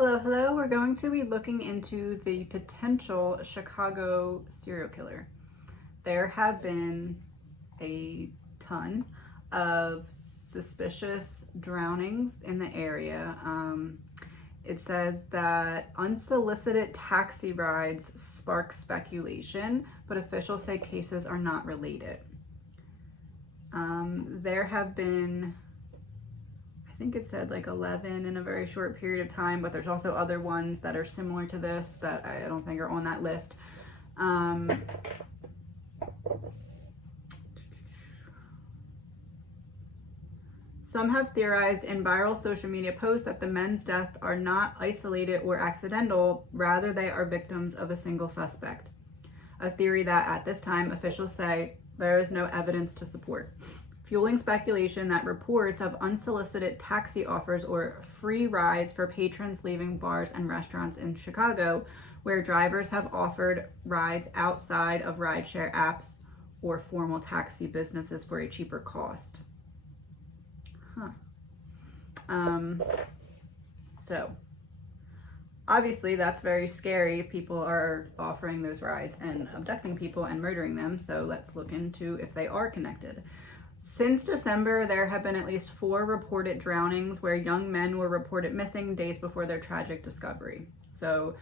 Hello, hello. We're going to be looking into the potential Chicago serial killer. There have been a ton of suspicious drownings in the area. It says that unsolicited taxi rides spark speculation, but officials say cases are not related. There have been, I think it said like 11 in a very short period of time, but there's also other ones that are similar to this that I don't think are on that list. Some have theorized in viral social media posts that the men's deaths are not isolated or accidental, rather they are victims of a single suspect. A theory that at this time officials say there is no evidence to support, fueling speculation that reports of unsolicited taxi offers or free rides for patrons leaving bars and restaurants in Chicago, where drivers have offered rides outside of rideshare apps or formal taxi businesses for a cheaper cost. So obviously that's very scary if people are offering those rides and abducting people and murdering them. So let's look into if they are connected. Since December, there have been at least 4 reported drownings where young men were reported missing days before their tragic discovery. So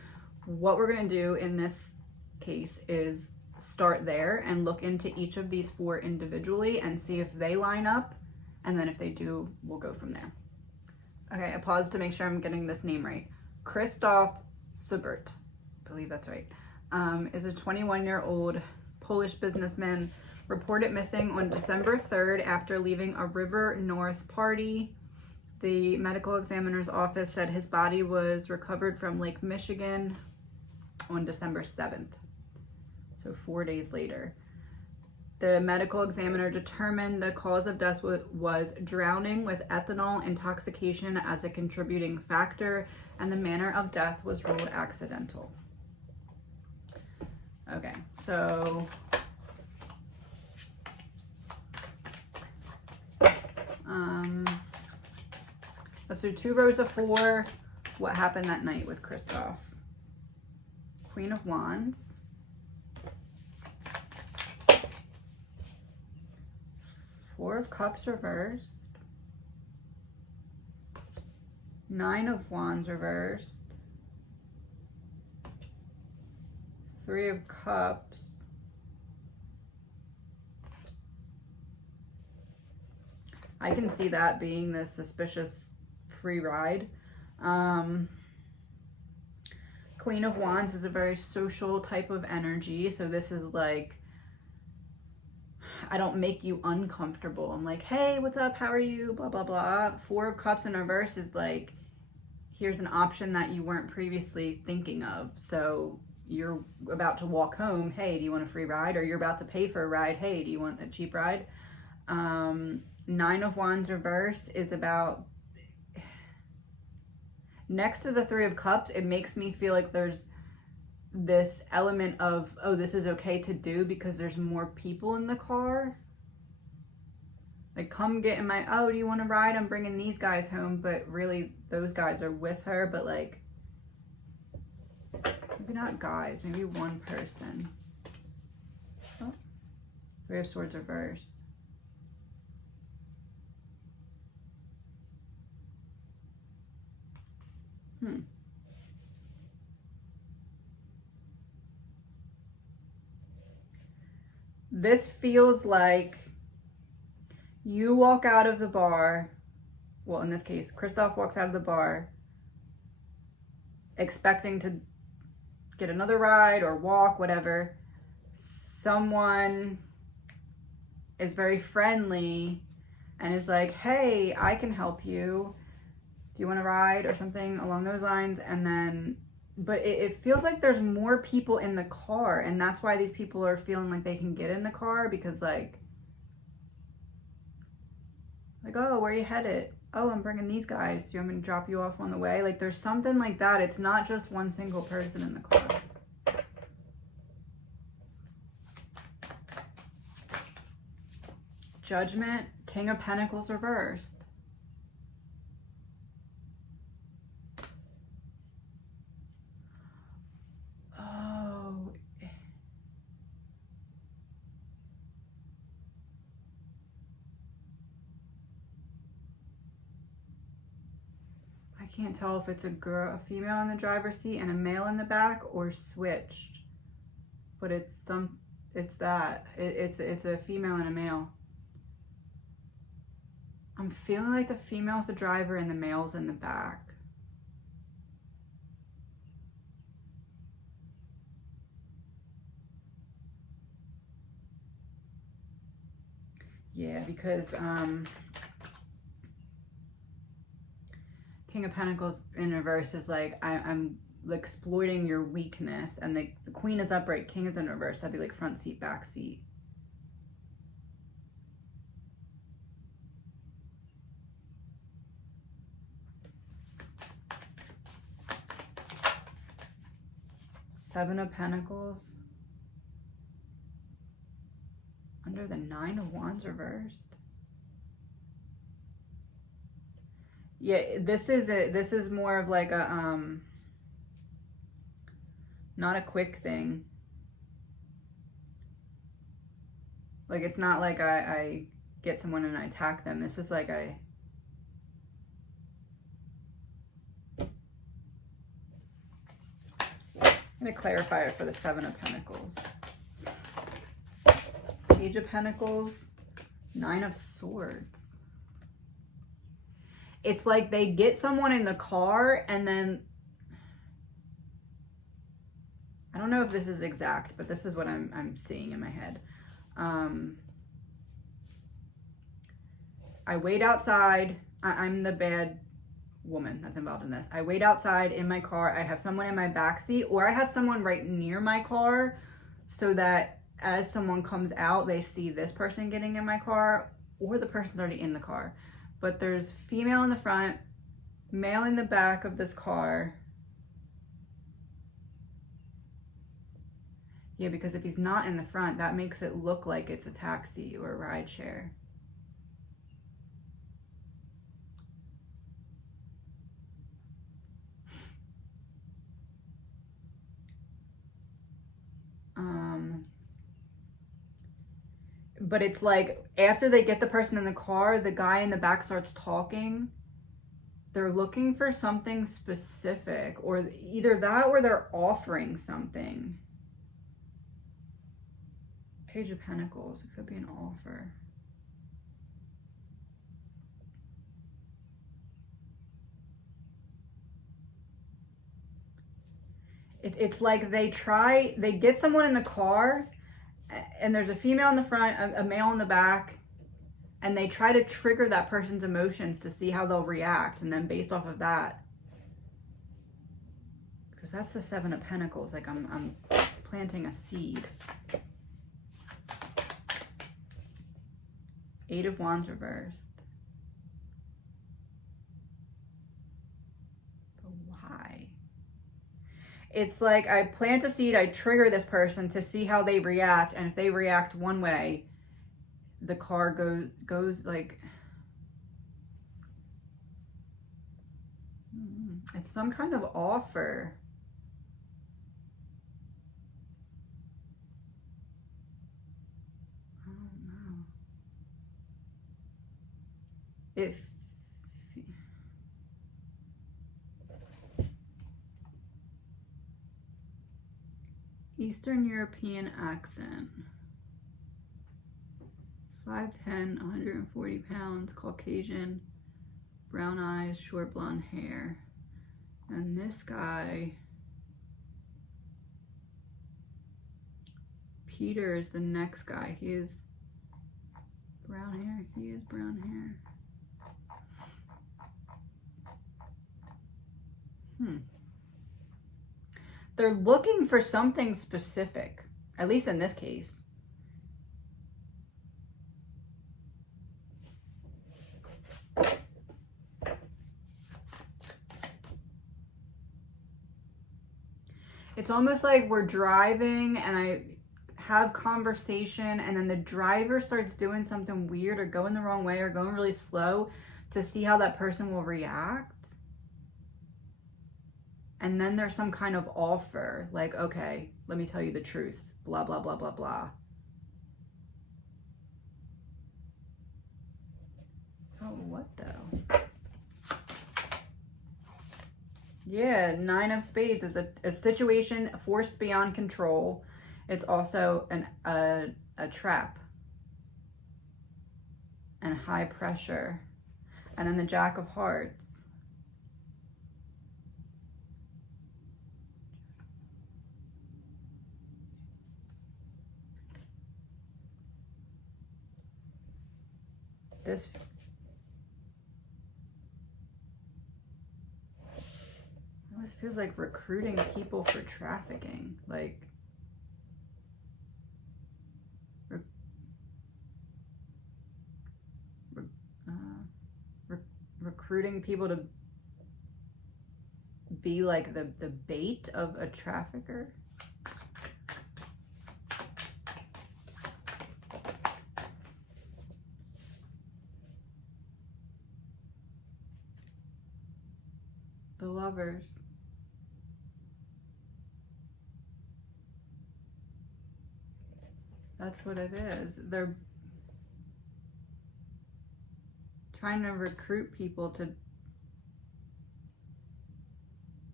what we're going to do in this case is start there and look into each of these 4 individually and see if they line up. And then if they do, we'll go from there. Okay, I paused to make sure I'm getting this name right. Kristoff, I believe that's right, is a 21-year-old Polish businessman reported missing on December 3rd after leaving a River North party. The medical examiner's office said his body was recovered from Lake Michigan on December 7th, so 4 days later. The medical examiner determined the cause of death was drowning with ethanol intoxication as a contributing factor, and the manner of death was ruled accidental. Okay, so let's do 2 rows of 4. What happened that night with Kristoff? Queen of Wands. Four of Cups reversed. 9 of Wands reversed. 3 of Cups. I can see that being the suspicious free ride. Queen of Wands is a very social type of energy. So this is like, I don't make you uncomfortable. I'm like, hey, what's up? How are you? Blah, blah, blah. 4 of Cups in reverse is like, here's an option that you weren't previously thinking of. So you're about to walk home. Hey, do you want a free ride? Or you're about to pay for a ride. Hey, do you want a cheap ride? 9 of Wands reversed is about, next to the 3 of Cups, it makes me feel like there's this element of, oh, this is okay to do because there's more people in the car. Like, come get in my, oh, do you want to ride? I'm bringing these guys home. But really, those guys are with her. But like, maybe not guys, maybe one person. Oh, 3 of Swords reversed. This feels like you walk out of the bar. Well, in this case, Kristoff walks out of the bar expecting to get another ride or walk, whatever. Someone is very friendly and is like, hey, I can help you. Do you want to ride or something along those lines? And then, but it feels like there's more people in the car, and that's why these people are feeling like they can get in the car, because like, oh, where are you headed? Oh, I'm bringing these guys. Do you want me to drop you off on the way? Like, there's something like that. It's not just one single person in the car. Judgment, King of Pentacles reversed. I can't tell if it's a girl, a female in the driver's seat and a male in the back, or switched. But it's that. It's a female and a male. I'm feeling like the female's the driver and the male's in the back. Yeah, because King of Pentacles in reverse is like, I'm exploiting your weakness, and the Queen is upright, King is in reverse. That'd be like front seat, back seat. Seven of Pentacles under the Nine of Wands reversed. Yeah, this is more of like a not a quick thing. Like, it's not like I get someone and I attack them. This is like I'm going to clarify it for the Seven of Pentacles. Page of Pentacles, Nine of Swords. It's like they get someone in the car and then, I don't know if this is exact, but this is what I'm seeing in my head. I wait outside. I'm the bad woman that's involved in this. I wait outside in my car. I have someone in my backseat, or I have someone right near my car, so that as someone comes out, they see this person getting in my car, or the person's already in the car. But there's female in the front, male in the back of this car. Yeah, because if he's not in the front, that makes it look like it's a taxi or a ride share. But it's like, after they get the person in the car, the guy in the back starts talking. They're looking for something specific, or either that or they're offering something. Page of Pentacles, it could be an offer. It's like they get someone in the car, and there's a female in the front, a male in the back, and they try to trigger that person's emotions to see how they'll react, and then based off of that, because that's the Seven of Pentacles, like I'm planting a seed. Eight of Wands reversed. But why? It's like I plant a seed, I trigger this person to see how they react, and if they react one way, the car goes like, it's some kind of offer. I don't know. If Eastern European accent, 5'10", 140 pounds, Caucasian, brown eyes, short blonde hair. And this guy, Peter, is the next guy. He is brown hair. He is brown hair. They're looking for something specific, at least in this case. It's almost like we're driving and I have conversation, and then the driver starts doing something weird or going the wrong way or going really slow to see how that person will react. And then there's some kind of offer, like, okay, let me tell you the truth, blah, blah, blah, blah, blah. Oh, what though? Yeah, 9 of Spades is a situation forced beyond control. It's also a trap and high pressure. And then the Jack of Hearts. This almost feels like recruiting people for trafficking. Like, recruiting people to be like the bait of a trafficker. The Lovers. That's what it is. They're trying to recruit people to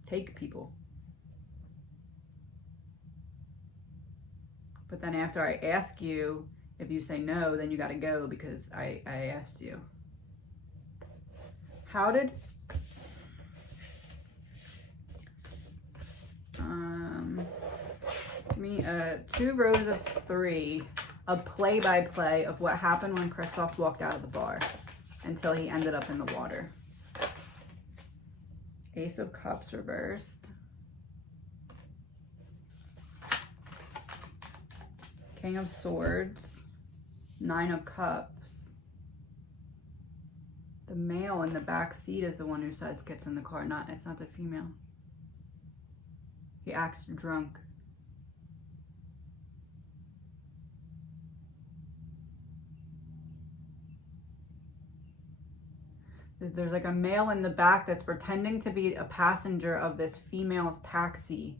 take people. But then after I ask you, if you say no, then you got to go because I asked you. How did... give me 2 rows of 3, a play-by-play of what happened when Kristoff walked out of the bar until he ended up in the water. Ace of Cups reversed. King of Swords. 9 of Cups. The male in the back seat is the one who says gets in the car, it's not the female. He acts drunk. There's like a male in the back that's pretending to be a passenger of this female's taxi.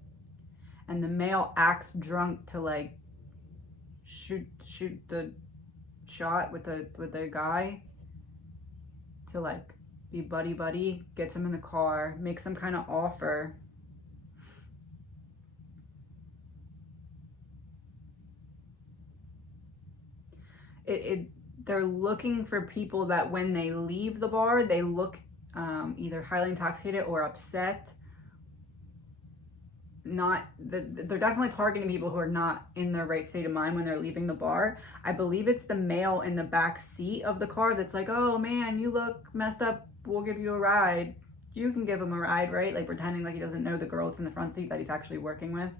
And the male acts drunk to like shoot the shot with the guy to like be buddy, gets him in the car, makes some kind of offer. They're looking for people that when they leave the bar, they look either highly intoxicated or upset. They're definitely targeting people who are not in their right state of mind when they're leaving the bar. I believe it's the male in the back seat of the car that's like, oh man, you look messed up, we'll give you a ride. You can give him a ride, right? Like pretending like he doesn't know the girl that's in the front seat that he's actually working with.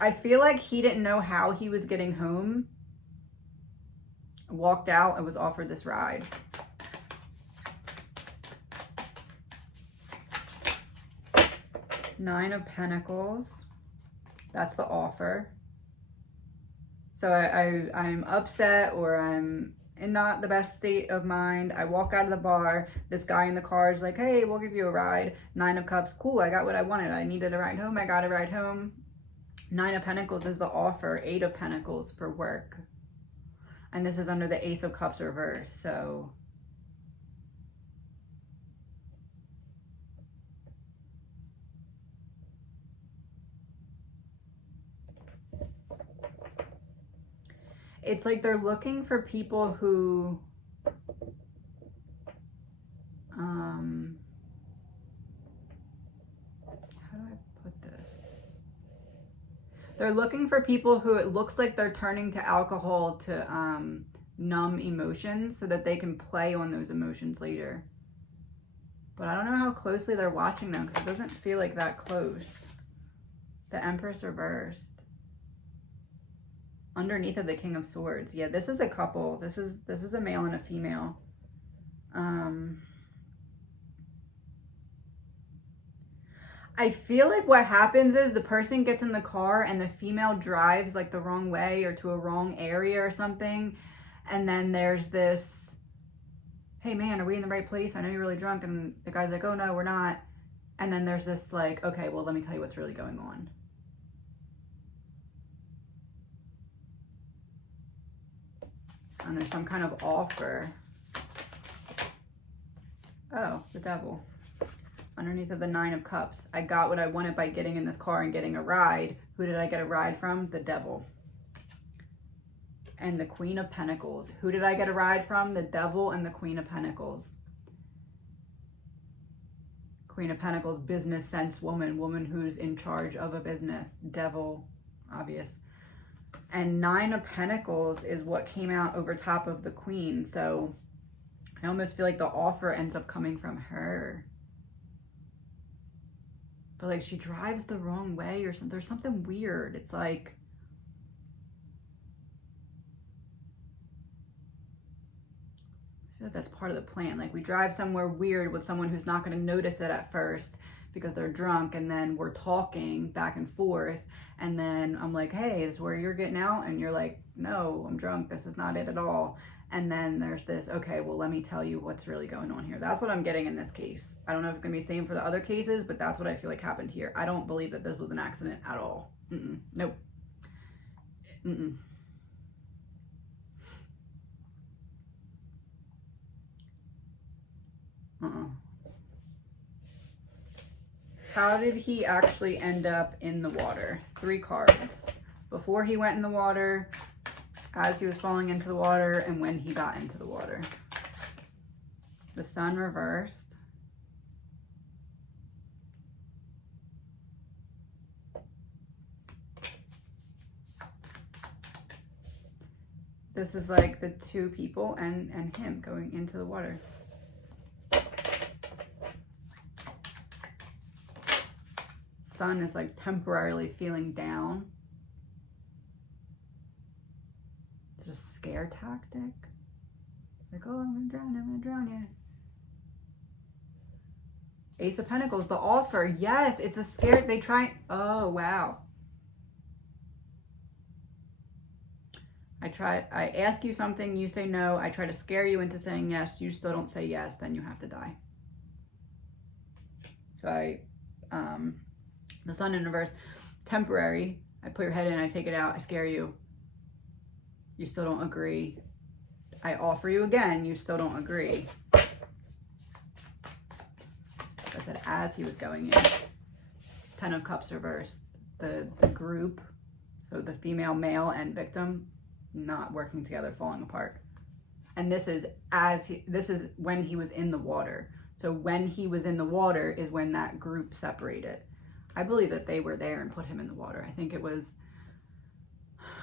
I feel like he didn't know how he was getting home, walked out and was offered this ride. Nine of Pentacles. That's the offer. So I'm upset or I'm in not the best state of mind. I walk out of the bar. This guy in the car is like, hey, we'll give you a ride. 9 of Cups. Cool, I got what I wanted. I needed a ride home. I got a ride home. 9 of Pentacles is the offer. 8 of Pentacles for work. And this is under the Ace of Cups reverse. So it's like they're looking for people who how do I put this? They're looking for people who it looks like they're turning to alcohol to numb emotions so that they can play on those emotions later. But I don't know how closely they're watching them because it doesn't feel like that close. The Empress reversed. Underneath of the King of Swords. Yeah, this is a couple. This is a male and a female. I feel like what happens is the person gets in the car and the female drives like the wrong way or to a wrong area or something. And then there's this, hey man, are we in the right place? I know you're really drunk. And the guy's like, oh no, we're not. And then there's this like, okay, well, let me tell you what's really going on. And there's some kind of offer. Oh, the devil. Underneath of the 9 of Cups. I got what I wanted by getting in this car and getting a ride. Who did I get a ride from? The devil. And the Queen of Pentacles. Who did I get a ride from? The devil and the Queen of Pentacles. Queen of Pentacles, business sense woman. Woman who's in charge of a business. Devil, obvious. And 9 of Pentacles is what came out over top of the Queen. So I almost feel like the offer ends up coming from her. But like she drives the wrong way or something. There's something weird. It's like, I feel like that's part of the plan. Like we drive somewhere weird with someone who's not going to notice it at first because they're drunk, and then we're talking back and forth, and then I'm like, hey, is where you're getting out? And you're like, no, I'm drunk, this is not it at all. And then there's this, okay, well, let me tell you what's really going on here. That's what I'm getting in this case. I don't know if it's gonna be the same for the other cases, but that's what I feel like happened here. I don't believe that this was an accident at all. Nope. How did he actually end up in the water? 3 cards. Before he went in the water, as he was falling into the water, and when he got into the water. The Sun reversed. This is like the 2 people and him going into the water. Sun is like temporarily feeling down. Is it a scare tactic? Like, oh, I'm gonna drown you. Ace of Pentacles, the offer. Yes, it's a scare. They try. Oh, wow. I ask you something, you say no. I try to scare you into saying yes. You still don't say yes, then you have to die. So the Sun in reverse, temporary. I put your head in, I take it out, I scare you. You still don't agree. I offer you again, you still don't agree. I said as he was going in. 10 of Cups reversed. The group, so the female, male, and victim, not working together, falling apart. And this is when he was in the water. So when he was in the water is when that group separated. I believe that they were there and put him in the water. I think it was,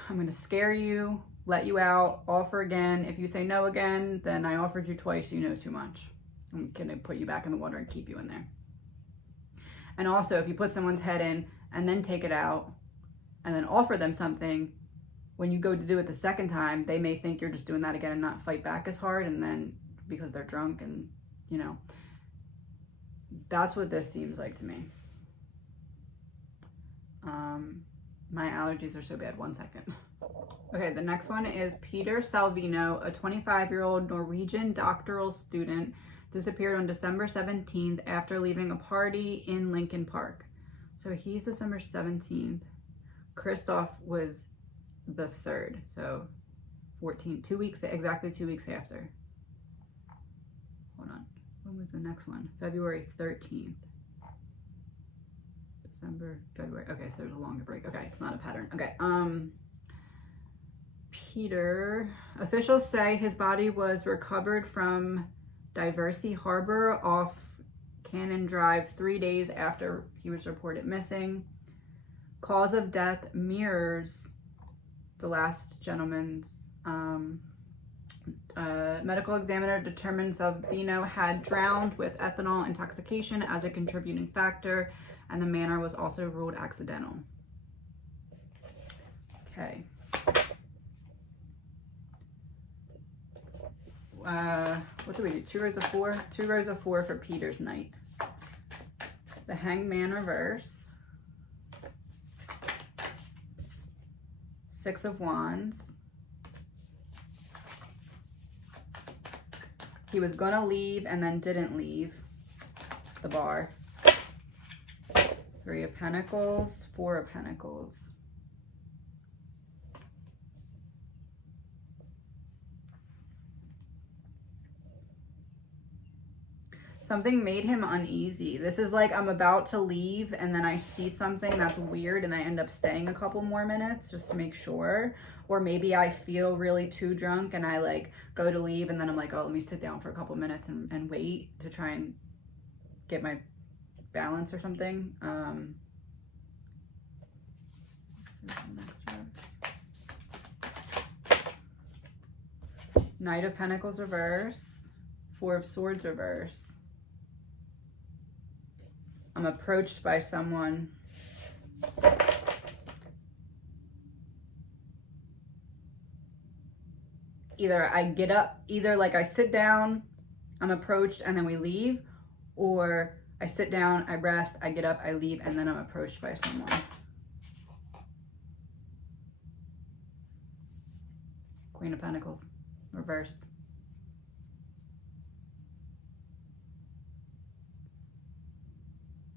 I'm going to scare you, let you out, offer again. If you say no again, then I offered you twice, you know too much. I'm going to put you back in the water and keep you in there. And also, if you put someone's head in and then take it out and then offer them something, when you go to do it the second time, they may think you're just doing that again and not fight back as hard. And then because they're drunk and, you know, that's what this seems like to me. My allergies are so bad. 1 second. Okay, the next one is Peter Salvino, a 25-year-old Norwegian doctoral student, disappeared on December 17th after leaving a party in Lincoln Park. So he's December 17th. Kristoff was the 3rd, so 14, 2 weeks, exactly 2 weeks after. Hold on, when was the next one? February 13th. December, February. Okay, so there's a longer break. Okay, it's not a pattern. Okay, Peter, officials say his body was recovered from Diversey Harbor off Cannon Drive 3 days after he was reported missing. Cause of death mirrors the last gentleman's. Medical examiner determines Salvino had drowned with ethanol intoxication as a contributing factor, and the manner was also ruled accidental. Okay. What do we do? 2 rows of 4? 2 rows of 4 for Peter's night. The Hangman reverse. 6 of Wands. He was gonna leave and then didn't leave the bar. 3 of Pentacles, 4 of Pentacles. Something made him uneasy. This is like I'm about to leave and then I see something that's weird and I end up staying a couple more minutes just to make sure. Or maybe I feel really too drunk and I like go to leave and then I'm like, oh, let me sit down for a couple minutes and wait to try and get my balance or something. Knight of Pentacles reverse, Four of Swords reverse. I'm approached by someone. Either I get up, either like I sit down, I'm approached, and then we leave, or I sit down, I rest, I get up, I leave, and then I'm approached by someone. Queen of Pentacles, reversed.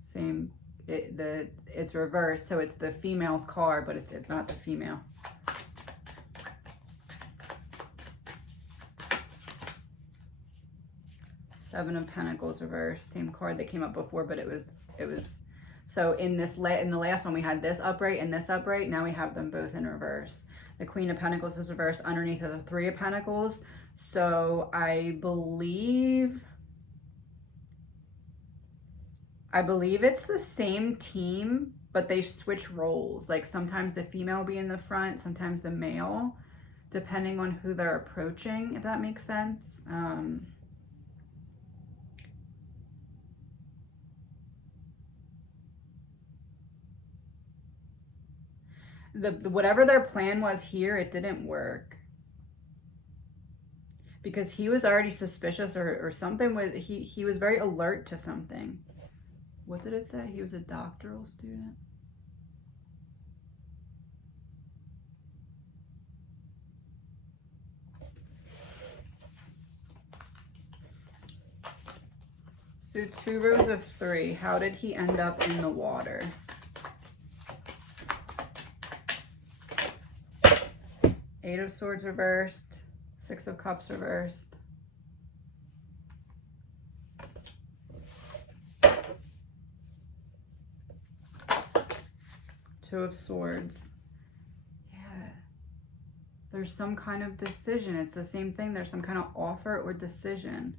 Same, it's reversed, so it's the female's card, but it's not the female. Seven of Pentacles reversed, same card that came up before, but it was so in this in the last one we had this upright and this upright. Now we have them both in reverse. The Queen of Pentacles is reversed underneath of the Three of Pentacles. So I believe it's the same team, but they switch roles. Like sometimes the female will be in the front, sometimes the male, depending on who they're approaching, if that makes sense. Whatever their plan was here, it didn't work. Because he was already suspicious or something was, he was very alert to something. What did it say? He was a doctoral student. So 2 rows of 3. How did he end up in the water? Eight of Swords reversed. 6 of Cups reversed. Two of Swords. Yeah. There's some kind of decision. It's the same thing. There's some kind of offer or decision.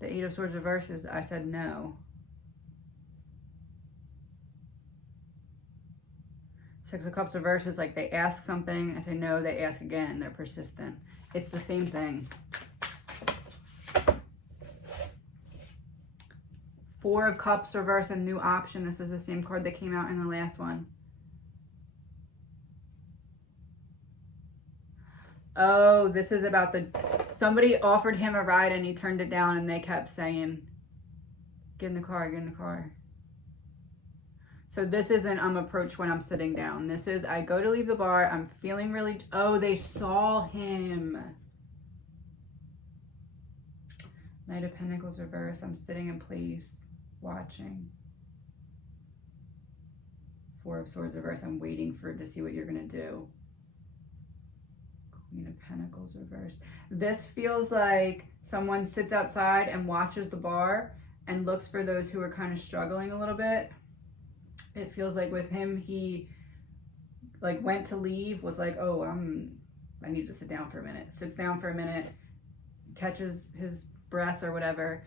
The Eight of Swords reversed is, I said no. 6 of Cups reverse is like they ask something, I say no, they ask again, they're persistent. It's the same thing. 4 of Cups reverse, a new option. This is the same card that came out in the last one. Oh, this is about somebody offered him a ride and he turned it down and they kept saying, get in the car, get in the car. So this isn't I'm approached when I'm sitting down. This is I go to leave the bar. I'm feeling really, oh, they saw him. Knight of Pentacles reverse. I'm sitting in place, watching. 4 of Swords reverse. I'm waiting to see what you're going to do. Queen of Pentacles reverse. This feels like someone sits outside and watches the bar and looks for those who are kind of struggling a little bit. It feels like with him, he like went to leave, was like, oh, I need to sit down for a minute. Sits down for a minute, catches his breath or whatever,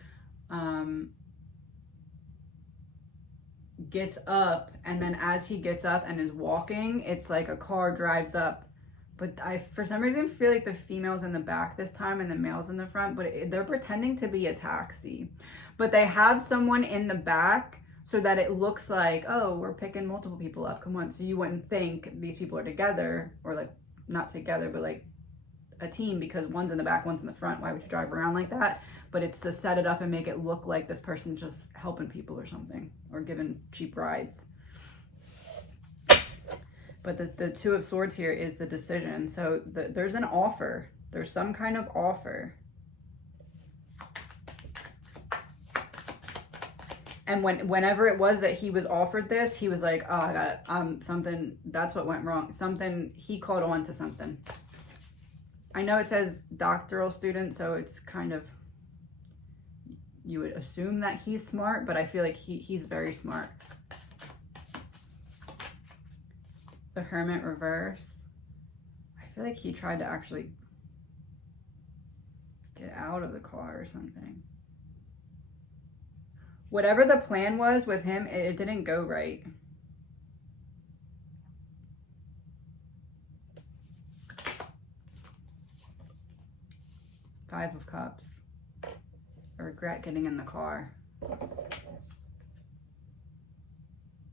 gets up, and then as he gets up and is walking, it's like a car drives up. But I, for some reason, feel like the female's in the back this time and the male's in the front, but they're pretending to be a taxi. But they have someone in the back so that it looks like, oh, we're picking multiple people up, come on. So you wouldn't think these people are together, or like not together, but like a team, because one's in the back, one's in the front. Why would you drive around like that? But it's to set it up and make it look like this person's just helping people or something, or giving cheap rides. But the Two of Swords here is the decision. So there's an offer. There's some kind of offer. And whenever it was that he was offered this, he was like, oh, I got something, that's what went wrong. Something, he caught on to something. I know it says doctoral student, so it's kind of, you would assume that he's smart, but I feel like he's very smart. The Hermit reverse. I feel like he tried to actually get out of the car or something. Whatever the plan was with him, it didn't go right. Five of Cups. I regret getting in the car.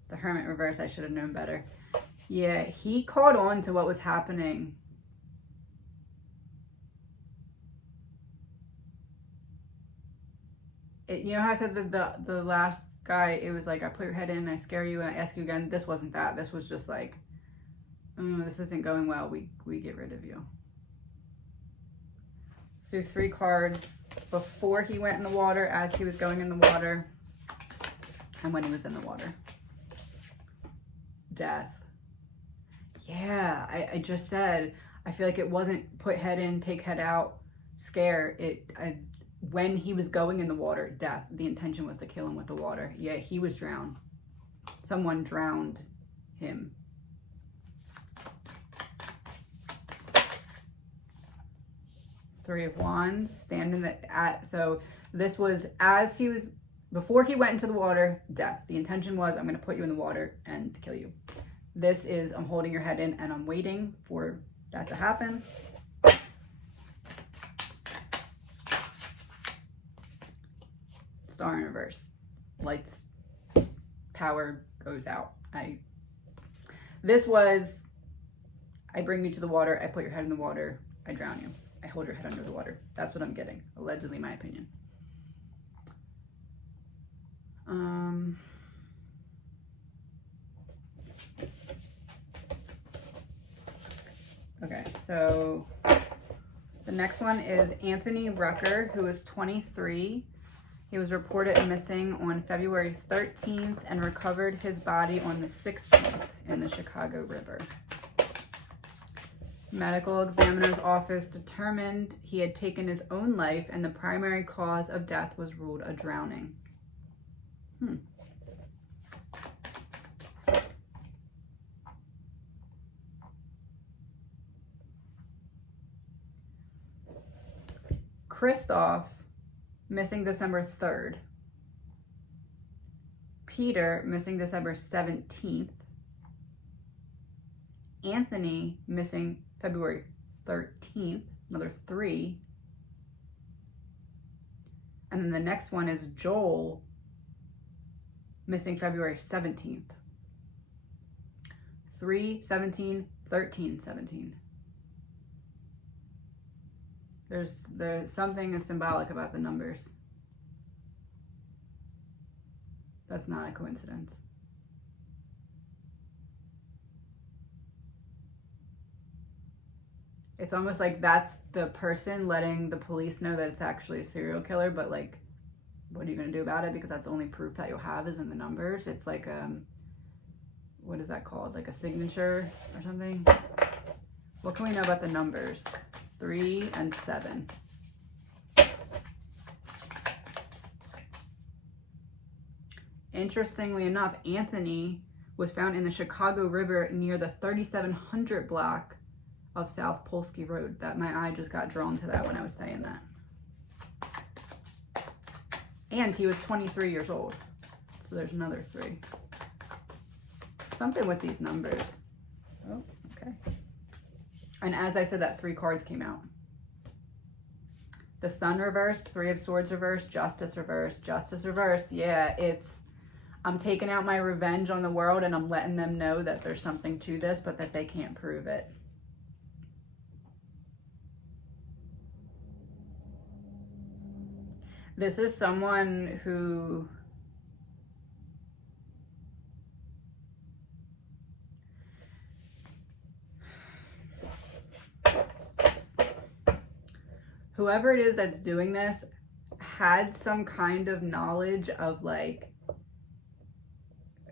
The Hermit reverse, I should have known better. Yeah, he caught on to what was happening. You know how I said that the last guy, it was like, I put your head in, I scare you, and I ask you again. This wasn't that. This was just like, this isn't going well. We get rid of you. So 3 cards before he went in the water, as he was going in the water, and when he was in the water. Death. Yeah, I just said, I feel like it wasn't put head in, take head out, scare. When he was going in the water, death. The intention was to kill him with the water. Yeah, he was drowned. Someone drowned him. Three of Wands, standing so this was as he was, before he went into the water, death. The intention was, I'm going to put you in the water and kill you. This is, I'm holding your head in and I'm waiting for that to happen. Star in reverse. Lights, power goes out. This was, I bring you to the water, I put your head in the water, I drown you. I hold your head under the water. That's what I'm getting. Allegedly, my opinion. Okay, so the next one is Anthony Rucker, who is 23. He was reported missing on February 13th and recovered his body on the 16th in the Chicago River. Medical examiner's office determined he had taken his own life and the primary cause of death was ruled a drowning. Kristoff, missing December 3rd. Peter, missing December 17th. Anthony, missing February 13th, another 3. And then the next one is Joel, missing February 17th. 3, 17, 13, 17. There's something symbolic about the numbers. That's not a coincidence. It's almost like that's the person letting the police know that it's actually a serial killer, but like, what are you going to do about it? Because that's the only proof that you'll have is in the numbers. It's like, what is that called? Like a signature or something? What can we know about the numbers? 3 and 7. Interestingly enough, Anthony was found in the Chicago River near the 3700 block of South Polsky Road. That my eye just got drawn to that when I was saying that. And he was 23 years old. So there's another 3. Something with these numbers. Oh, okay. And as I said, that 3 cards came out. The Sun reversed, 3 of Swords reversed, Justice reversed, Justice reversed. Yeah, it's, I'm taking out my revenge on the world and I'm letting them know that there's something to this, but that they can't prove it. This is someone who whoever it is that's doing this had some kind of knowledge of like,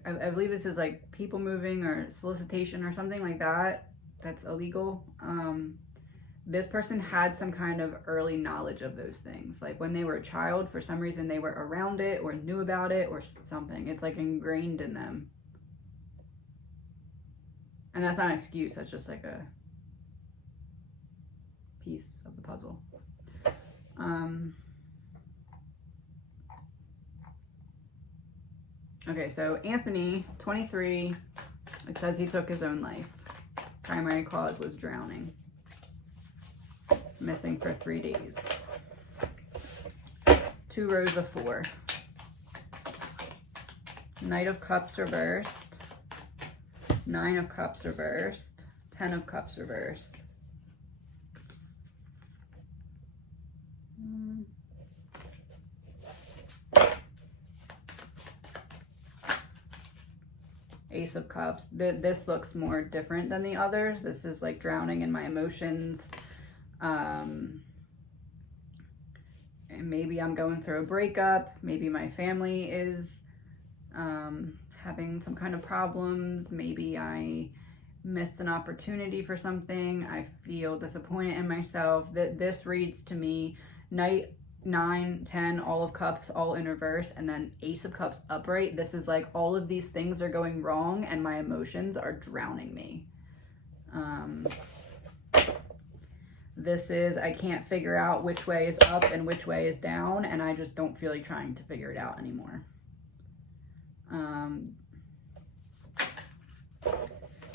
I believe this is like people moving or solicitation or something like that. That's illegal. This person had some kind of early knowledge of those things. Like when they were a child, for some reason they were around it or knew about it or something. It's like ingrained in them. And that's not an excuse. That's just like a piece of the puzzle. Okay, so Anthony, 23, it says he took his own life. Primary cause was drowning. Missing for 3 days. 2 rows of 4. Knight of Cups reversed. 9 of Cups reversed. 10 of Cups reversed. Ace of Cups. This looks more different than the others. This is like drowning in my emotions. And maybe I'm going through a breakup. Maybe my family is having some kind of problems. Maybe I missed an opportunity for something. I feel disappointed in myself. That this reads to me Knight, 9, 10, all of Cups, all in reverse, and then Ace of Cups upright. This is like all of these things are going wrong and my emotions are drowning me. This is, I can't figure out which way is up and which way is down, and I just don't feel like trying to figure it out anymore.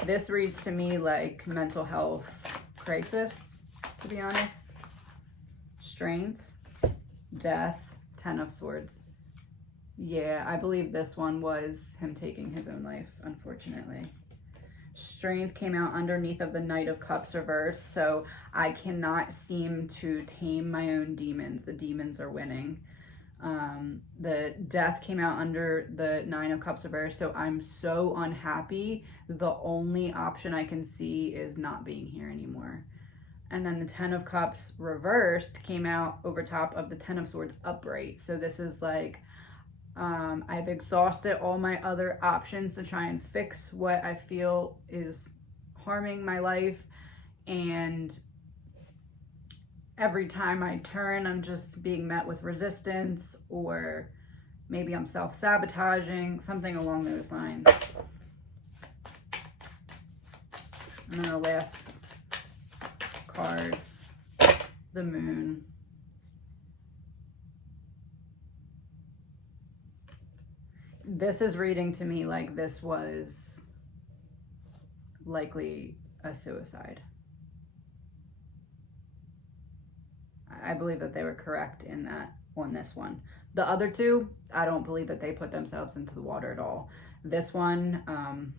This reads to me like mental health crisis, to be honest. Strength, Death, 10 of Swords. Yeah, I believe this one was him taking his own life, unfortunately. Strength came out underneath of the Knight of Cups reverse, so I cannot seem to tame my own demons. The demons are winning. The Death came out under the 9 of Cups reverse, so I'm so unhappy. The only option I can see is not being here anymore. And then the 10 of Cups reversed came out over top of the 10 of Swords upright. So this is like, I've exhausted all my other options to try and fix what I feel is harming my life. And every time I turn, I'm just being met with resistance, or maybe I'm self-sabotaging, something along those lines. And then the last card, the Moon. This is reading to me like this was likely a suicide. I believe that they were correct in that on this one. The other two, I don't believe that they put themselves into the water at all. This one,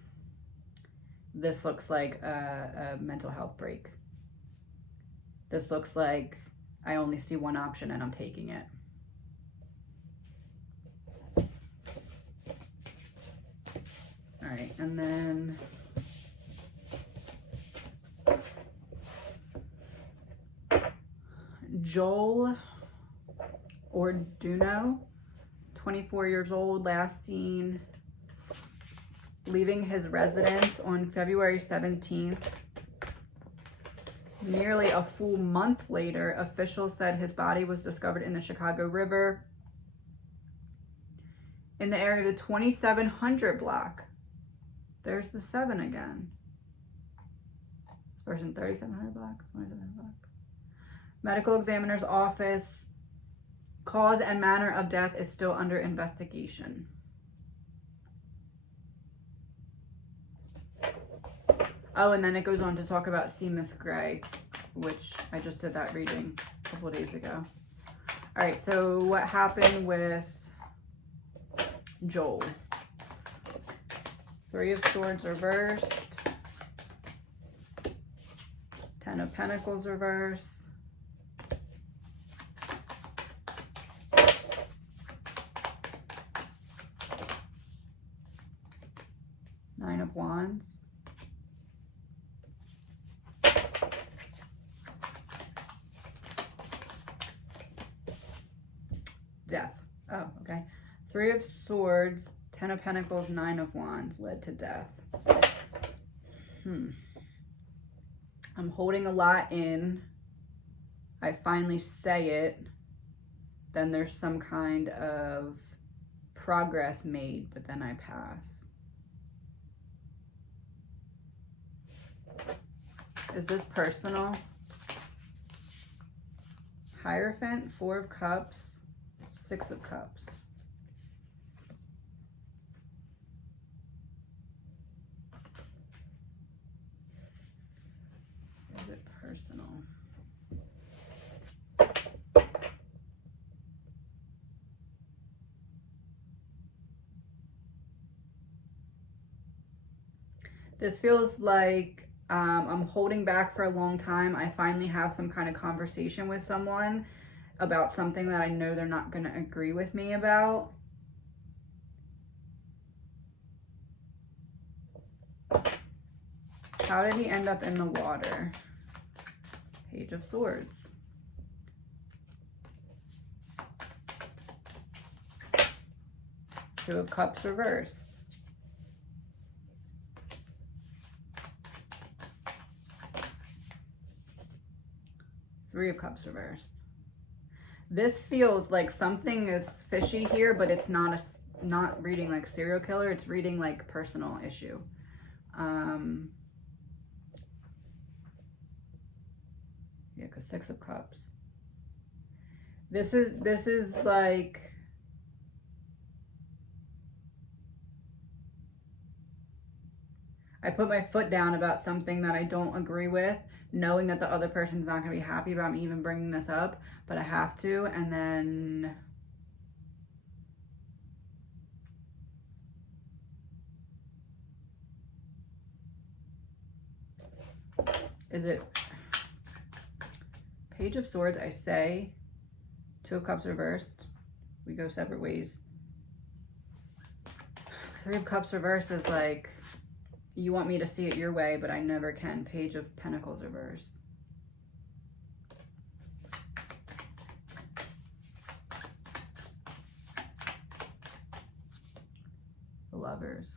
this looks like a mental health break. This looks like I only see one option and I'm taking it. All right, and then Joel Orduno, 24 years old, last seen leaving his residence on February 17th. Nearly a full month later, officials said his body was discovered in the Chicago River in the area of the 2700 block. There's the 7 again. This person, 3700 block, 2700 block. Medical examiner's office. Cause and manner of death is still under investigation. Oh, and then it goes on to talk about Seamus Gray, which I just did that reading a couple of days ago. All right, so what happened with Joel? 3 of Swords reversed. 10 of Pentacles reversed. Nine of Wands. Death. Oh, okay. 3 of Swords, 10 of Pentacles, 9 of Wands led to death. I'm holding a lot in. I finally say it, then there's some kind of progress made, but then I pass. Is this personal? Hierophant, 4 of Cups, 6 of Cups. Is it personal? This feels like I'm holding back for a long time. I finally have some kind of conversation with someone about something that I know they're not going to agree with me about. How did he end up in the water? Page of Swords. Two of Cups reversed. Three of Cups reversed. This feels like something is fishy here, but it's not reading like serial killer. It's reading like personal issue. Yeah, because 6 of Cups. This is like, I put my foot down about something that I don't agree with, knowing that the other person's not going to be happy about me even bringing this up, but I have to, and then is it Page of Swords? I say 2 of Cups reversed. We go separate ways. 3 of Cups reversed is like, you want me to see it your way, but I never can. Page of Pentacles reverse. The Lovers.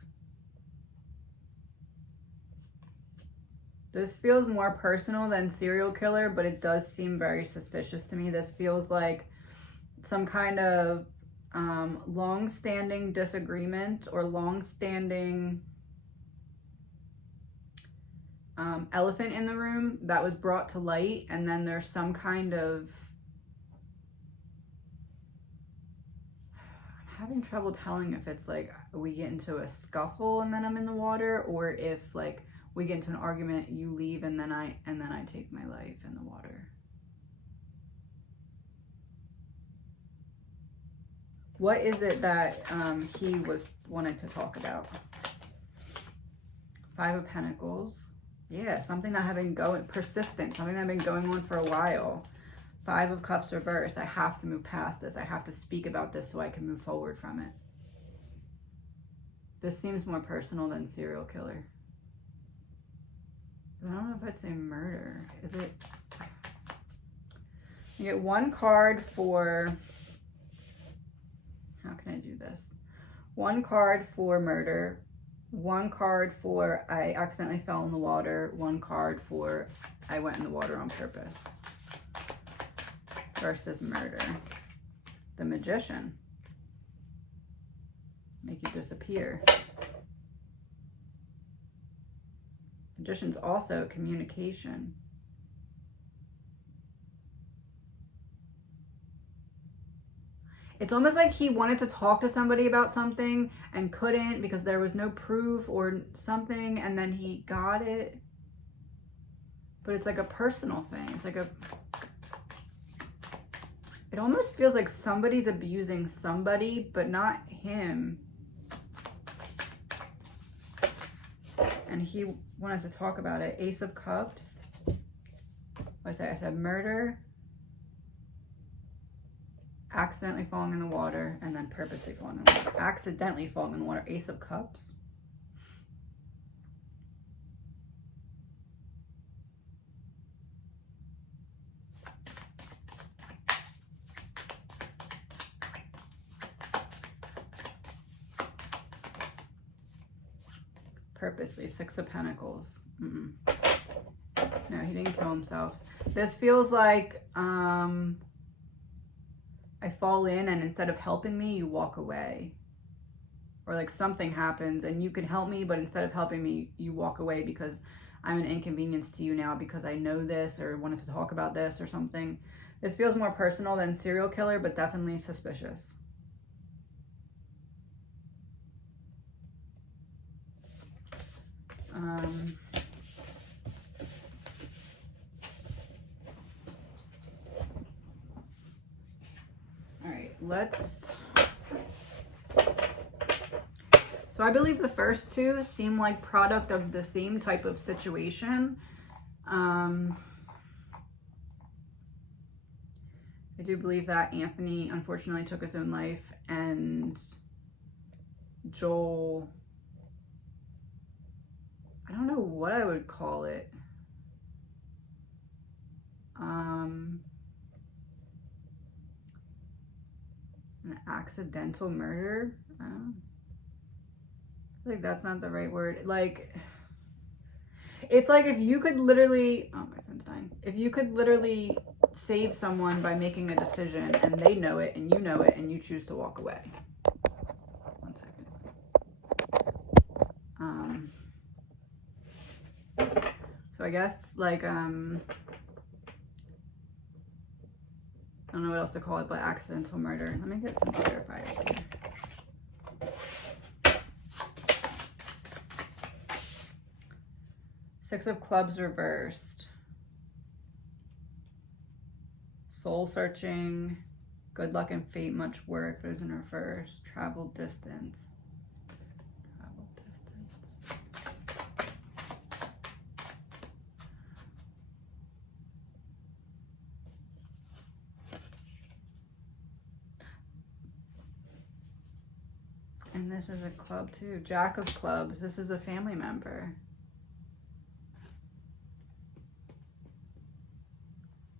This feels more personal than serial killer, but it does seem very suspicious to me. This feels like some kind of long-standing disagreement or long-standing elephant in the room that was brought to light, and then there's some kind of, I'm having trouble telling if it's like we get into a scuffle and then I'm in the water, or if like we get into an argument, you leave, and then I take my life in the water. What is it that he wanted to talk about? 5 of Pentacles. Yeah, something that had been going, persistent, something that had been going on for a while. 5 of Cups reversed. I have to move past this. I have to speak about this so I can move forward from it. This seems more personal than serial killer. I don't know if I'd say murder. Is it? You get 1 card for, how can I do this? 1 card for murder. 1 card for I accidentally fell in the water. 1 card for I went in the water on purpose. Versus murder. The Magician. Make you disappear. Magician's also communication. It's almost like he wanted to talk to somebody about something and couldn't because there was no proof or something, and then he got it. But it's like a personal thing. It's like it almost feels like somebody's abusing somebody, but not him. And he wanted to talk about it. Ace of Cups. What did I say? I said murder, accidentally falling in the water, and then purposely falling in the water. Accidentally falling in the water. Ace of Cups. Purposely. 6 of Pentacles. No, he didn't kill himself. This feels like I fall in and instead of helping me, you walk away. Or like something happens and you can help me, but instead of helping me, you walk away because I'm an inconvenience to you now because I know this or wanted to talk about this or something. This feels more personal than serial killer, but definitely suspicious. All right, let's... So I believe the first two seem like product of the same type of situation. I do believe that Anthony unfortunately took his own life and Joel, I don't know what I would call it. An accidental murder? I feel like that's not the right word. Like, it's like if you could literally, oh, my phone's dying. If you could literally save someone by making a decision and they know it and you know it and you choose to walk away. 1 second. So I guess like, I don't know what else to call it, but accidental murder. Let me get some clarifiers here. Six of Clubs reversed. Soul searching. Good luck and fate, much work. There's in reverse. Travel distance. Travel distance. And this is a club too. Jack of Clubs. This is a family member.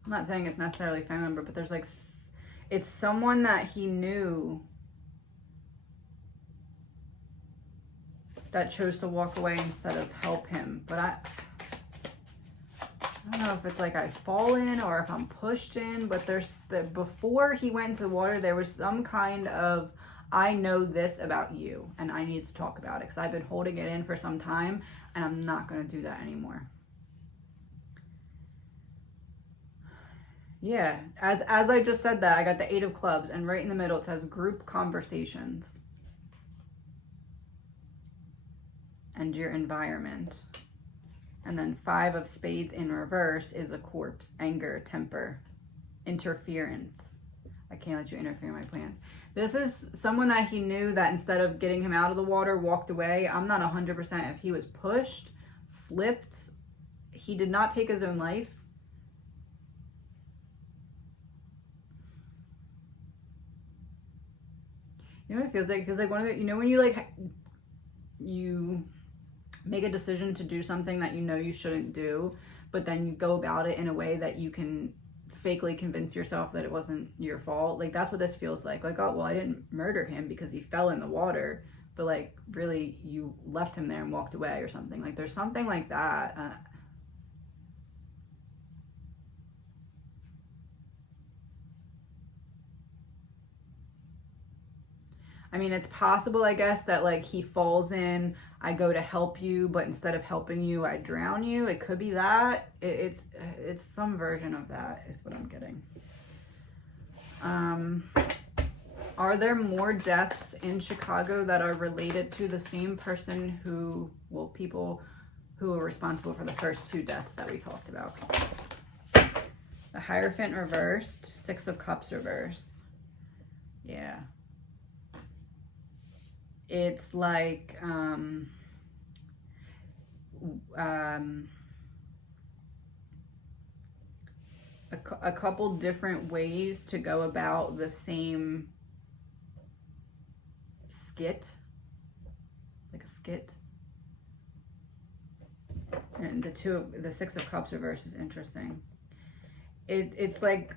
I'm not saying it's necessarily a family member, but there's like, it's someone that he knew that chose to walk away instead of help him. But I don't know if it's like I fall in or if I'm pushed in, but there's before he went into the water, there was some kind of, I know this about you and I need to talk about it because I've been holding it in for some time and I'm not going to do that anymore. Yeah, as I just said that, I got the 8 of Clubs, and right in the middle it says group conversations. And your environment. And then 5 of Spades in reverse is a corpse, anger, temper, interference. I can't let you interfere in my plans. This is someone that he knew that instead of getting him out of the water, walked away. I'm not 100% if he was pushed, slipped. He did not take his own life. You know what it feels like? It feels like one of the, you know, when you like, you make a decision to do something that you know you shouldn't do, but then you go about it in a way that you can fakely convince yourself that it wasn't your fault. Like, that's what this feels like. Like, oh, well, I didn't murder him because he fell in the water, but like, really, you left him there and walked away or something. Like, there's something like that. I mean, it's possible, I guess, that like he falls in, I go to help you, but instead of helping you, I drown you. It could be that. It's some version of that is what I'm getting. Are there more deaths in Chicago that are related to the same person who, well, people who are responsible for the first 2 deaths that we talked about? The Hierophant reversed, 6 of Cups reversed. Yeah. It's like a couple different ways to go about the same skit, like a skit. And the 6 of Cups reverse is interesting. It's like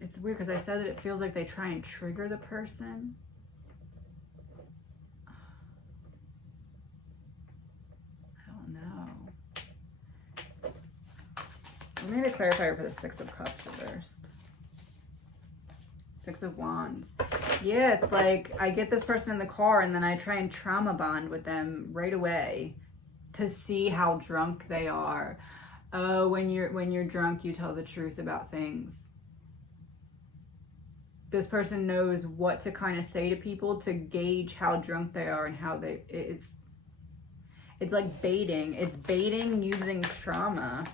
it's weird because I said that it feels like they try and trigger the person. We need a clarifier for the Six of Cups reversed. Six of Wands. Yeah, it's like I get this person in the car and then I try and trauma bond with them right away to see how drunk they are. Oh, when you're drunk, you tell the truth about things. This person knows what to kind of say to people to gauge how drunk they are and how it's like baiting. It's baiting using trauma.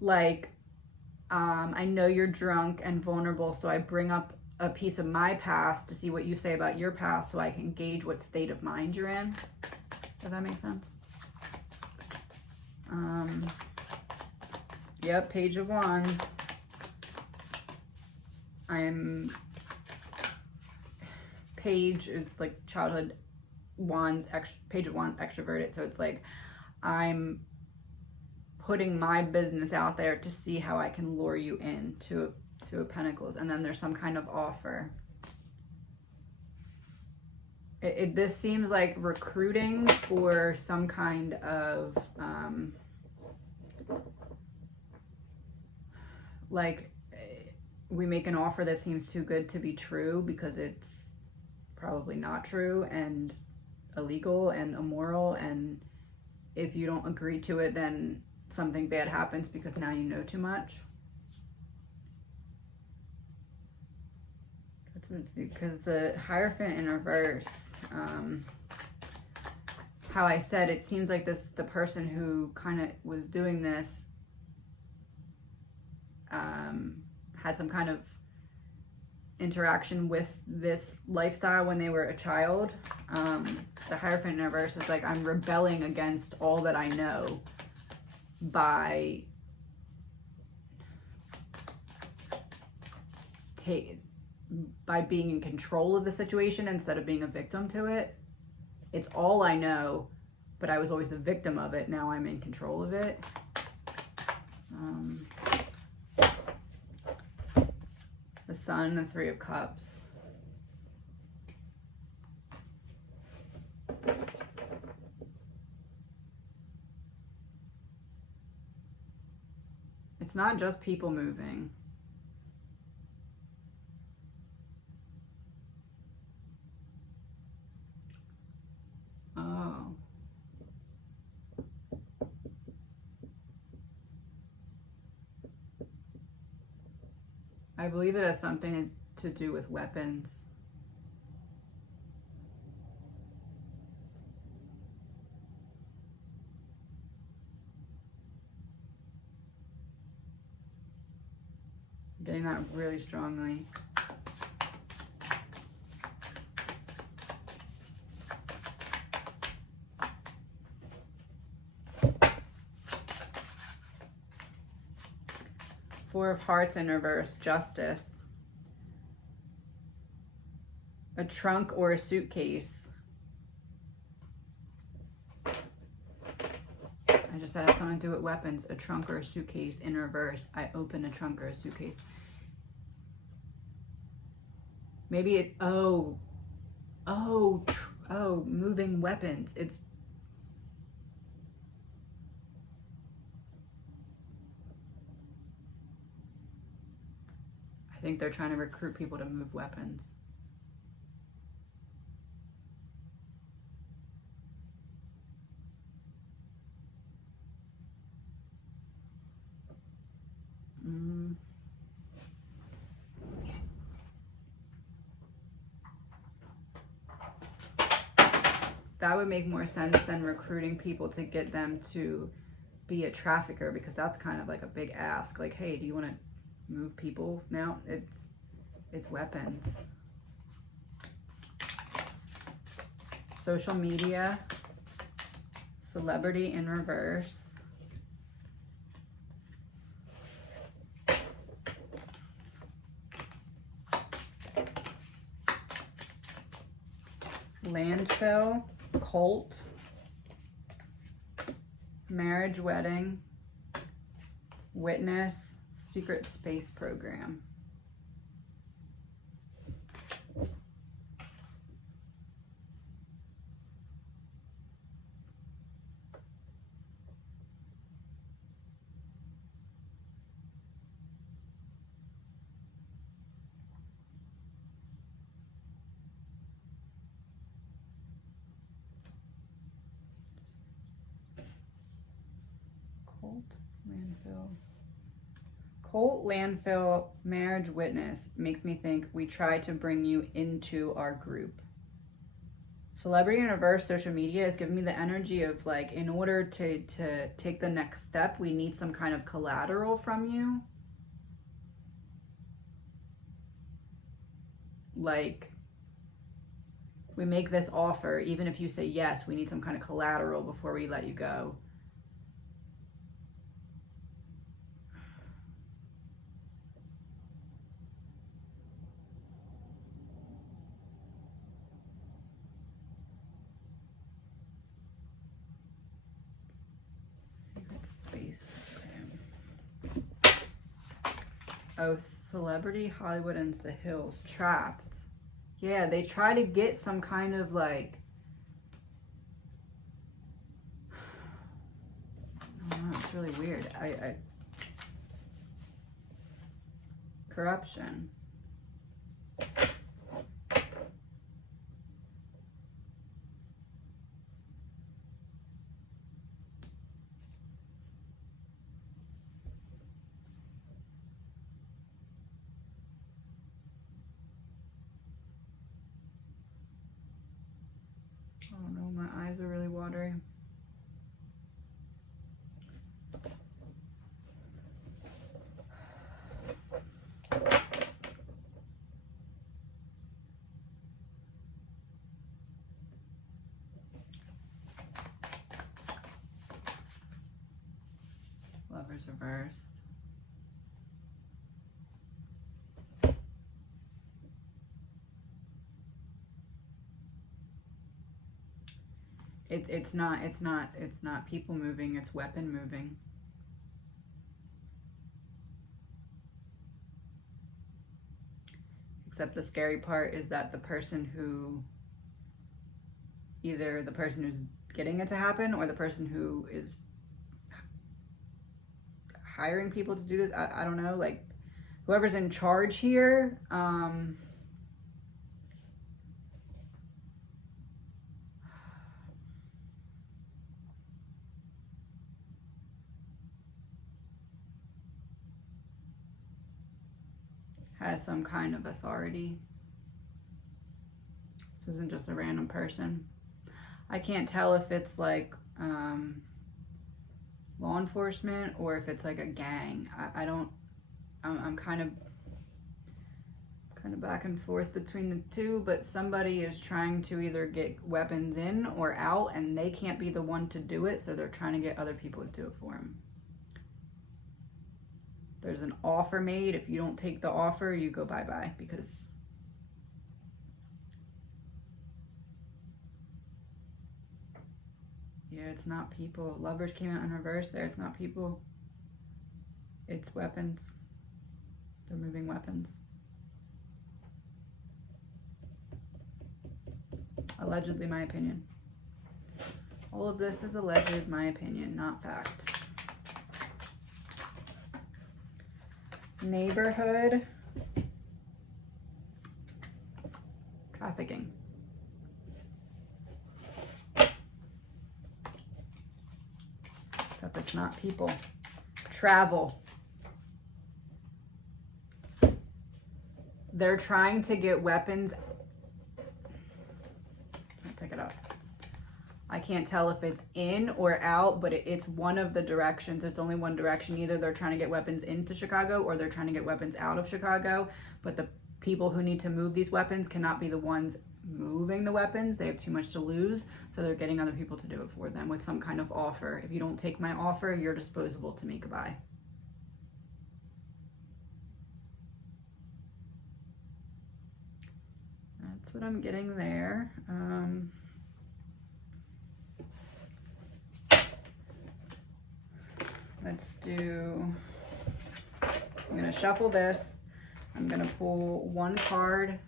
Like, I know you're drunk and vulnerable, so I bring up a piece of my past to see what you say about your past so I can gauge what state of mind you're in. Does that make sense? Yep, Page of Wands. Page is like childhood, Wands, Page of Wands extroverted, so it's like I'm putting my business out there to see how I can lure you in to a Pentacles, and then there's some kind of offer. This seems like recruiting for some kind of like we make an offer that seems too good to be true because it's probably not true and illegal and immoral, and if you don't agree to it, then something bad happens because now you know too much. Because the Hierophant in reverse, how I said, it seems like the person who kind of was doing this had some kind of interaction with this lifestyle when they were a child. The Hierophant in reverse is like, I'm rebelling against all that I know by being in control of the situation instead of being a victim to it. It's all I know, but I was always the victim of it. Now I'm in control of it. The Sun and the Three of Cups. It's not just people moving. Oh. I believe it has something to do with weapons. I'm getting that really strongly. Four of Hearts in reverse, Justice. A trunk or a suitcase. I just said it has something to do with weapons. A trunk or a suitcase in reverse. I open a trunk or a suitcase. Maybe it, moving weapons. It's, I think they're trying to recruit people to move weapons. That would make more sense than recruiting people to get them to be a trafficker, because that's kind of like a big ask. Like, hey, do you want to move people now? It's weapons. Social media, celebrity in reverse. Landfill, cult, marriage, wedding, witness, secret space program. Cult landfill marriage witness makes me think we tried to bring you into our group. Celebrity in reverse social media is giving me the energy of like, in order to take the next step, we need some kind of collateral from you. Like, we make this offer, even if you say yes, we need some kind of collateral before we let you go. Secret space. Oh, celebrity Hollywood ends the hills. Trapped. Yeah, they try to get some kind of like, I don't know, it's really weird. Corruption. Oh no, my eyes are really watery. Lovers reversed. It's not people moving, it's weapon moving. Except the scary part is that the person who, either the person who's getting it to happen or the person who is hiring people to do this, I don't know, like whoever's in charge here, has some kind of authority. This isn't just a random person. I can't tell if it's like law enforcement or if it's like a gang. I'm kind of back and forth between the two, but somebody is trying to either get weapons in or out, and they can't be the one to do it, so they're trying to get other people to do it for them. There's an offer made. If you don't take the offer, you go bye-bye, because yeah, it's not people. Lovers came out in reverse there. It's not people. It's weapons. They're moving weapons. Allegedly, my opinion. All of this is alleged, my opinion, not fact. Neighborhood. Trafficking. Except it's not people. Travel. They're trying to get weapons. Pick it up. I can't tell if it's in or out, but it's one of the directions. It's only one direction. Either they're trying to get weapons into Chicago or they're trying to get weapons out of Chicago. But the people who need to move these weapons cannot be the ones moving the weapons. They have too much to lose. So they're getting other people to do it for them with some kind of offer. If you don't take my offer, you're disposable to me. Goodbye. That's what I'm getting there. Let's do, I'm going to shuffle this. I'm going to pull one card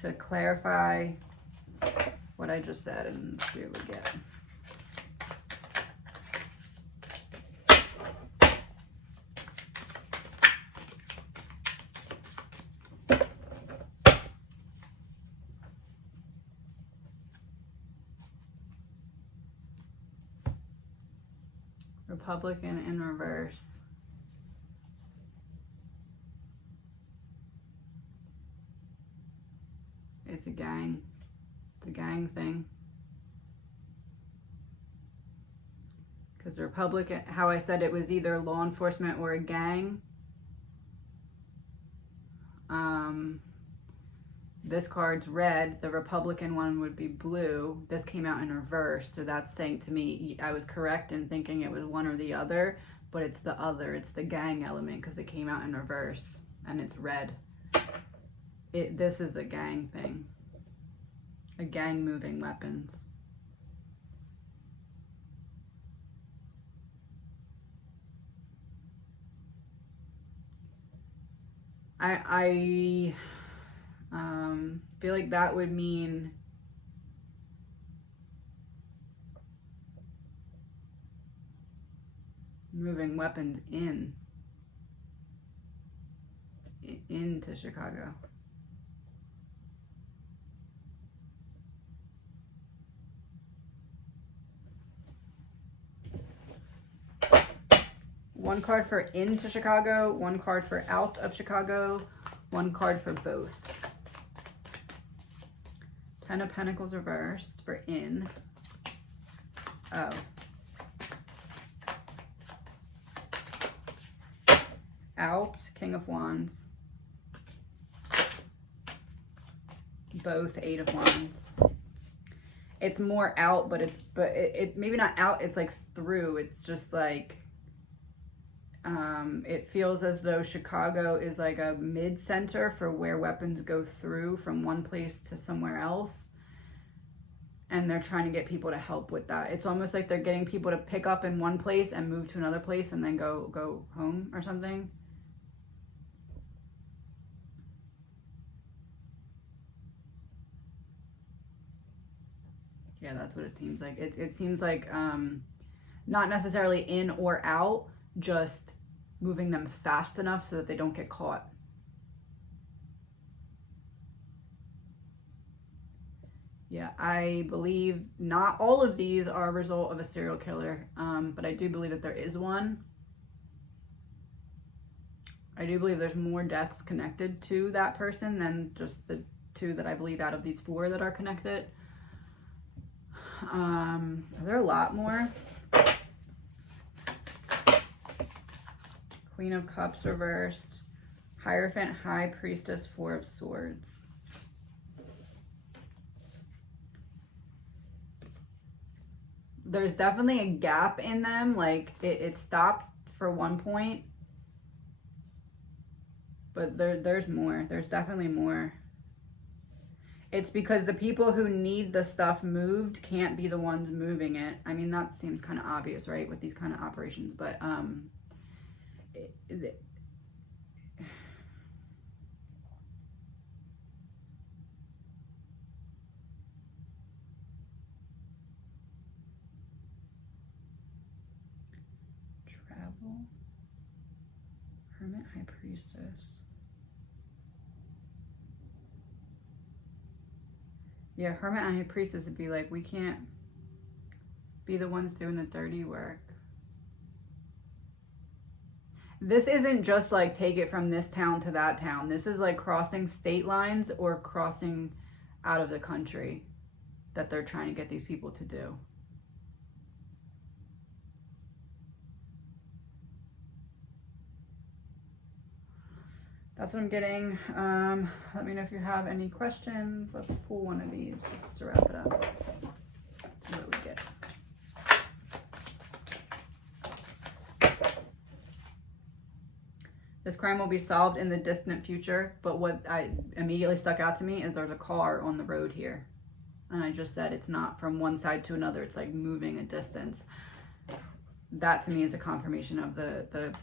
to clarify what I just said and see what we get. Republican in reverse. It's a gang. It's a gang thing. Because the Republican, how I said it was either law enforcement or a gang. This card's red. The Republican one would be blue. This came out in reverse. So that's saying to me, I was correct in thinking it was one or the other, but it's the other. It's the gang element because it came out in reverse and it's red. This is a gang thing. A gang moving weapons. I feel like that would mean moving weapons into Chicago. One card for into Chicago, one card for out of Chicago, one card for both. 10 of Pentacles reversed for in. Oh. Out, King of Wands. Both 8 of Wands. It's more out, but it maybe not out, it's like through. It's just like it feels as though Chicago is like a mid-center for where weapons go through from one place to somewhere else. And they're trying to get people to help with that. It's almost like they're getting people to pick up in one place and move to another place and then go home or something. Yeah, that's what it seems like. It seems like not necessarily in or out, just moving them fast enough so that they don't get caught. Yeah, I believe not all of these are a result of a serial killer, but I do believe that there is one. I do believe there's more deaths connected to that person than just the 2 that I believe out of these 4 that are connected. Are there a lot more? Queen of Cups reversed. Hierophant, High Priestess, 4 of Swords. There's definitely a gap in them. Like it stopped for one point. But there's more. There's definitely more. It's because the people who need the stuff moved can't be the ones moving it. I mean, that seems kind of obvious, right, with these kind of operations. But travel, Hermit, High Priestess. Yeah, Hermit and High Priestess would be like, we can't be the ones doing the dirty work. This isn't just like take it from this town to that town. This is like crossing state lines or crossing out of the country that they're trying to get these people to do. That's what I'm getting. Let me know if you have any questions. Let's pull one of these just to wrap it up. See what we get. This crime will be solved in the distant future, but what immediately stuck out to me is there's a car on the road here. And I just said it's not from one side to another. It's like moving a distance. That to me is a confirmation of the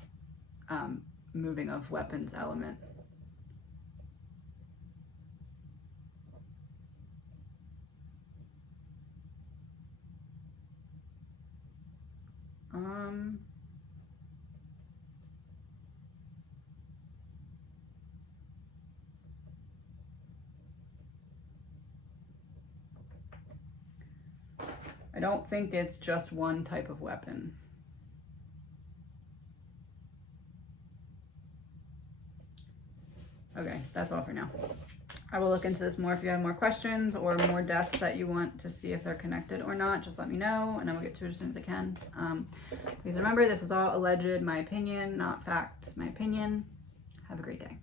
moving of weapons element. I don't think it's just one type of weapon. Okay, that's all for now. I will look into this more. If you have more questions or more deaths that you want to see if they're connected or not, just let me know and I will get to it as soon as I can. Please remember, this is all alleged, my opinion, not fact, my opinion. Have a great day.